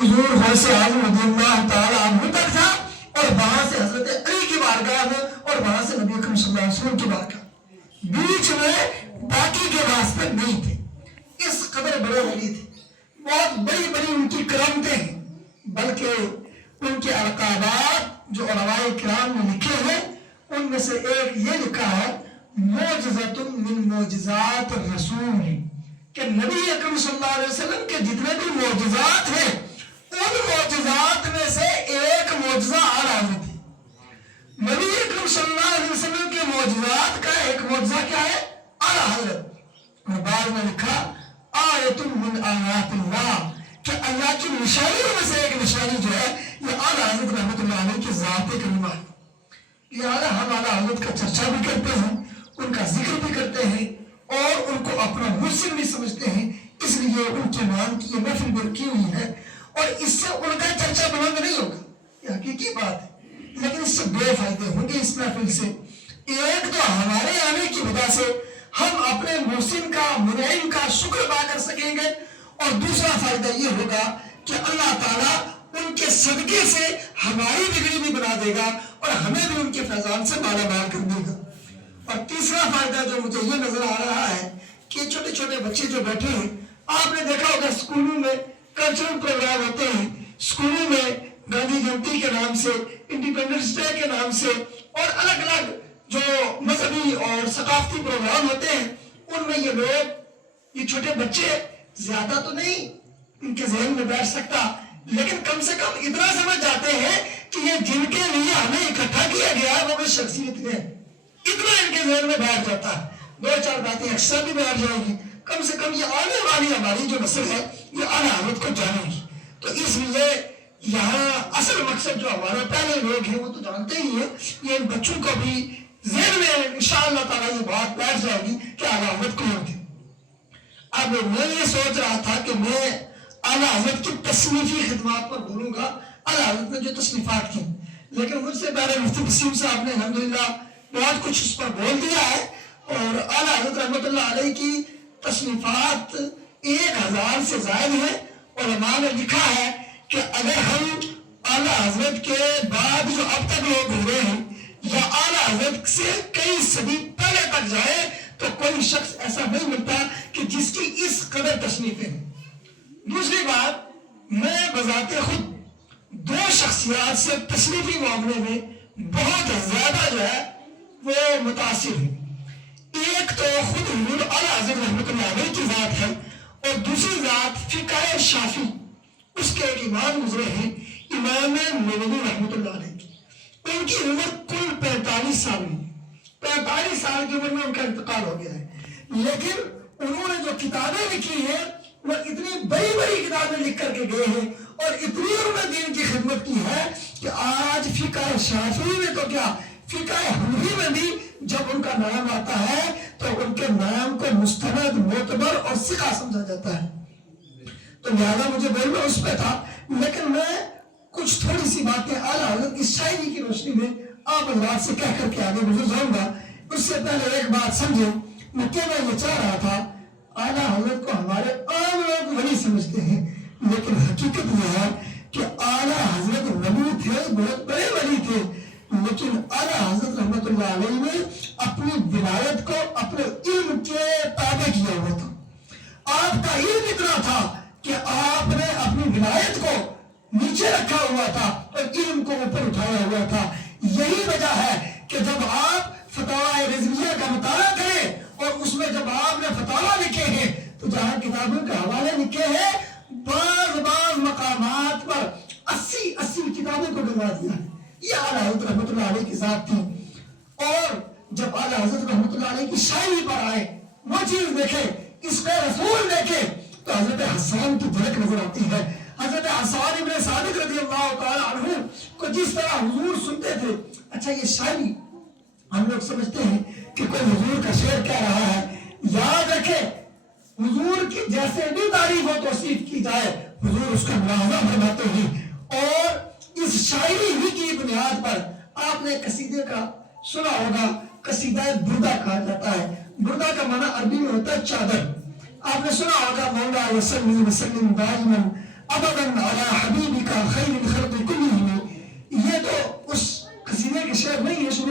حضور غوث اعظم رضی اللہ تعالی عنہ تک تھا، اور وہاں سے حضرت علی کی بارگاہ میں، اور وہاں سے نبی اکرم صلی اللہ علیہ وسلم کی بارگاہ، بیچ میں باقی کے واسطے نہیں تھے۔ اس قدر بڑے ولی تھے، بہت بڑی بڑی ان کی کرامتیں ہیں، بلکہ ان کے القابات جو علماء کرام نے لکھے ہیں ان میں سے ایک یہ لکھا ہے معجزۃ من معجزات الرسول، کہ نبی اکرم صلی اللہ علیہ وسلم کے جتنے بھی معجزات ہیں ان معجزات میں سے ایک معجزہ اعلیٰ حضرت ہے۔ نبی اکرم صلی اللہ علیہ وسلم کے معجزات کا ایک معجزہ کیا ہے؟ اعلیٰ حضرت۔ اور بعد میں لکھا آیۃ من آیات اللہ، کہ اللہ کی نشانیوں میں سے ایک نشانی جو ہے یہ اعلیٰ حضرت رحمۃ اللہ علیہ کی ذات کریمہ ہے۔ لہٰذا ہم اعلیٰ حضرت کا چرچا بھی کرتے ہیں، ان کا ذکر بھی کرتے ہیں، اور ان کو اپنا مرشد بھی سمجھتے ہیں، اس لیے ان کے نام کی یہ محفل بھی رکھی ہوئی ہے، اور اس سے ان کا چرچا بلند نہیں ہوگا، یہ حقیقی بات ہے، لیکن اس سے دو فائدے ہوں گے اس محفل سے۔ ایک تو ہمارے آنے کی وجہ سے ہم اپنے محسن کا، منعم کا شکر ادا کر سکیں گے، اور دوسرا فائدہ یہ ہوگا کہ اللہ تعالیٰ ان کے صدقے سے ہماری بگڑی بھی بنا دے گا اور ہمیں بھی ان کے فیضان سے مالا مال کر دے گا۔ اور تیسرا فائدہ جو مجھے یہ نظر آ رہا ہے کہ چھوٹے چھوٹے بچے جو بیٹھے ہیں، آپ نے دیکھا ہوگا اسکولوں میں کلچرل پروگرام ہوتے ہیں، اسکولوں میں گاندھی جینتی کے نام سے، انڈیپینڈنس ڈے کے نام سے، اور الگ الگ جو مذہبی اور ثقافتی پروگرام ہوتے ہیں، ان میں یہ لوگ، یہ چھوٹے بچے زیادہ تو نہیں ان کے ذہن میں بیٹھ سکتا، لیکن کم سے کم اتنا سمجھ جاتے ہیں کہ یہ جن کے لیے ہمیں اکٹھا کیا گیا ہے وہ بھی شخصیت ہے، اتنا ان کے ذہن میں بیٹھ جاتا ہے۔ دو چار باتیں اکثر بھی بیٹھ جائے گی، کم سے کم یہ آنے والی ہماری جو نسل ہے یہ اعلیٰ حضرت کو جانے گی۔ تو اس لیے یہاں اصل مقصد جو ہمارے پہلے لوگ ہیں وہ تو جانتے ہی ہیں، یہ ان بچوں کو بھی ذہن میں انشاءاللہ تعالیٰ یہ بات بیٹھ جائے گی کہ اعلیٰ حضرت کون تھے۔ اب میں یہ سوچ رہا تھا کہ میں اعلیٰ حضرت کی تصنیفی خدمات پر بولوں گا، اعلیٰ حضرت نے جو تصنیفات کی، لیکن مجھ سے پہلے مفتی وسیم صاحب نے الحمدللہ بہت کچھ اس پر بول دیا ہے، اور اعلیٰ حضرت رحمۃ اللہ علیہ کی تصنیفات 1000 سے زائد ہیں۔ علماء نے لکھا ہے کہ اگر ہم اعلیٰ حضرت کے بعد جو اب تک لوگ ہوئے ہیں یا اعلیٰ حضرت سے کئی صدی پہلے تک جائے تو کوئی شخص ایسا نہیں ملتا کہ جس کی اس قدر تصنیفیں ہیں۔ دوسری بات، میں بذات خود دو شخصیات سے تصنیفی معاملے میں بہت زیادہ جو ہے وہ متاثر ہوں۔ ایک تو خود حضور اعلیٰ حضرت رحمۃ اللہ علیہ کی ذات ہے، اور دوسری ذات فقہ شافعی، اس کے ایک امام گزرے ہیں امام نووی رحمۃ اللہ علیہ کی۔ ان کی عمر کل 45 سال ہوئی، 45 سال کی عمر میں ان کا انتقال ہو گیا ہے، لیکن انہوں نے جو کتابیں لکھی ہیں وہ اتنی بڑی بڑی کتابیں لکھ کر کے گئے ہیں، اور اتنی انہوں نے دین کی خدمت کی ہے کہ آج فقہ شافعی میں تو کیا، فقہ حنفی میں بھی جب ان کا نام آتا ہے تو ان کے نام کو مستند، معتبر اور ثقہ سمجھا جاتا ہے۔ تو لہذا مجھے بولنا اس پہ تھا، لیکن میں کچھ تھوڑی سی باتیں اعلیٰ حضرت کی شاعری کی روشنی میں آپ اللہ سے کہہ کر کے آگے گزر جاؤں گا۔ اس سے پہلے ایک بات سمجھیں، میں کہنا یہ چاہ رہا تھا، اعلیٰ حضرت کو ہمارے عام لوگ ولی سمجھتے ہیں، لیکن حقیقت یہ ہے کہ اعلیٰ حضرت نبی تھے، بہت بڑے ولی تھے، لیکن اعلیٰ حضرت رحمۃ اللہ علیہ نے اپنی ولایت کو اپنے علم کے تابع کیا ہوا تھا۔ آپ کا علم اتنا تھا کہ آپ نے اپنی ولایت کو نیچے رکھا ہوا تھا اور علم کو اوپر اٹھایا ہوا تھا۔ یہی وجہ ہے کہ جب آپ فتاوی رضویہ کا مطالعہ کریں اور اس میں جب آپ نے فتاوی لکھے ہیں تو جہاں کتابوں کے حوالے لکھے ہیں، بعض مقامات پر 80 کتابوں کو بنوا دیا ہے۔ یہ اعلیٰ حضرت رحمۃ اللہ علیہ کی ذات تھی۔ اور جب اعلیٰ حضرت رحمۃ اللہ علیہ کی شاعری پر آئے، وہ چیز دیکھے، اس پہ رسول دیکھے تو حضرت حسان کی جھلک نظر آتی ہے۔ حضرت حسان ابن ثابت رضی اللہ تعالی عنہ کو جس طرح حضور سنتے تھے، اچھا یہ شاعری ہم لوگ سمجھتے ہیں کہ کوئی حضور کا شعر کہہ رہا ہے، یاد رکھے حضور کی جیسے بھی تعریف و توصیف کی جائے حضور اس کا ملاحظہ فرماتے ہیں۔ اور اس شاعری ہی کی بنیاد پر آپ نے قصیدے کا سنا ہوگا، قصیدہ بردہ کہا جاتا ہے۔ بردہ کا معنی عربی میں ہوتا ہے چادر۔ آپ نے سنا ہوگا مولا وسلم وسلم دائما ابدا علی حبیب